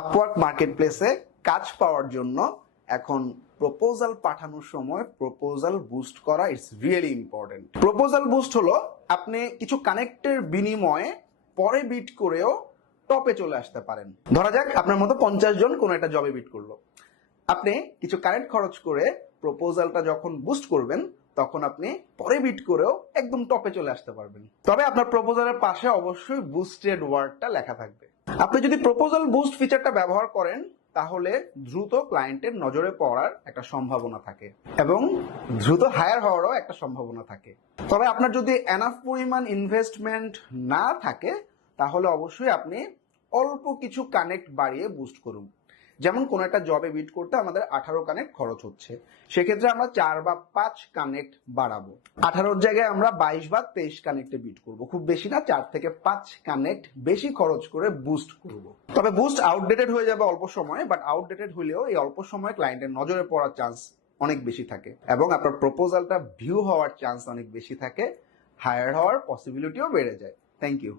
Upwork market প্লেসে কাজ পাওয়ার জন্য এখন প্রপোজাল পাঠানোর সময় প্রপোজাল বুস্ট করা it's really important proposal boost হলো আপনি কিছু কানেক্টের বিনিময়ে পরে বিট করেও টপে চলে আসতে পারেন। ধরা যাক আপনার মতো পঞ্চাশ জন কোনো একটা জবে বিট করল। আপনি কিছু কারেন্ট খরচ করে প্রপোজালটা যখন বুস্ট করবেন, তখন আপনি পরে বিট করেও একদম টপে চলে আসতে পারবেন। তবে আপনার প্রপোজালের পাশে অবশ্যই বুস্টেড ওয়ার্ডটা লেখা থাকবে। আপনি যদি প্রপোজাল বুস্ট ফিচারটা ব্যবহার করেন, তাহলে দ্রুত ক্লায়েন্টের নজরে পড়ার একটা সম্ভাবনা থাকে এবং দ্রুত হায়ার হওয়ারও একটা সম্ভাবনা থাকে। তবে আপনার যদি এনাফ পরিমাণ ইনভেস্টমেন্ট না থাকে, তাহলে অবশ্যই আপনি অল্প কিছু কানেক্ট বাড়িয়ে বুস্ট করুন। যেমন কোন একটা জবে বিট করতে আমাদের আঠারো কানেক্ট খরচ হচ্ছে। সেক্ষেত্রে আমরা চার বা পাঁচ কানেক্ট বাড়াবো। আঠারোর জায়গায় আমরা বাইশ বা তেইশ কানেক্টে বিট করব। খুব বেশি না, চার থেকে পাঁচ কানেক্ট বেশি খরচ করে বুস্ট করব। তবে বুস্ট আউটডেটেড হয়ে যাবে অল্প সময়ে বাট আউটডেটেড হলেও এই অল্প সময়ে ক্লায়েন্টের নজরে পড়ার চান্স অনেক বেশি থাকে এবং আপনার প্রপোজালটা ভিউ হওয়ার চান্স অনেক বেশি থাকে হায়ার হওয়ার পসিবিলিটিও বেড়ে যায়। Thank you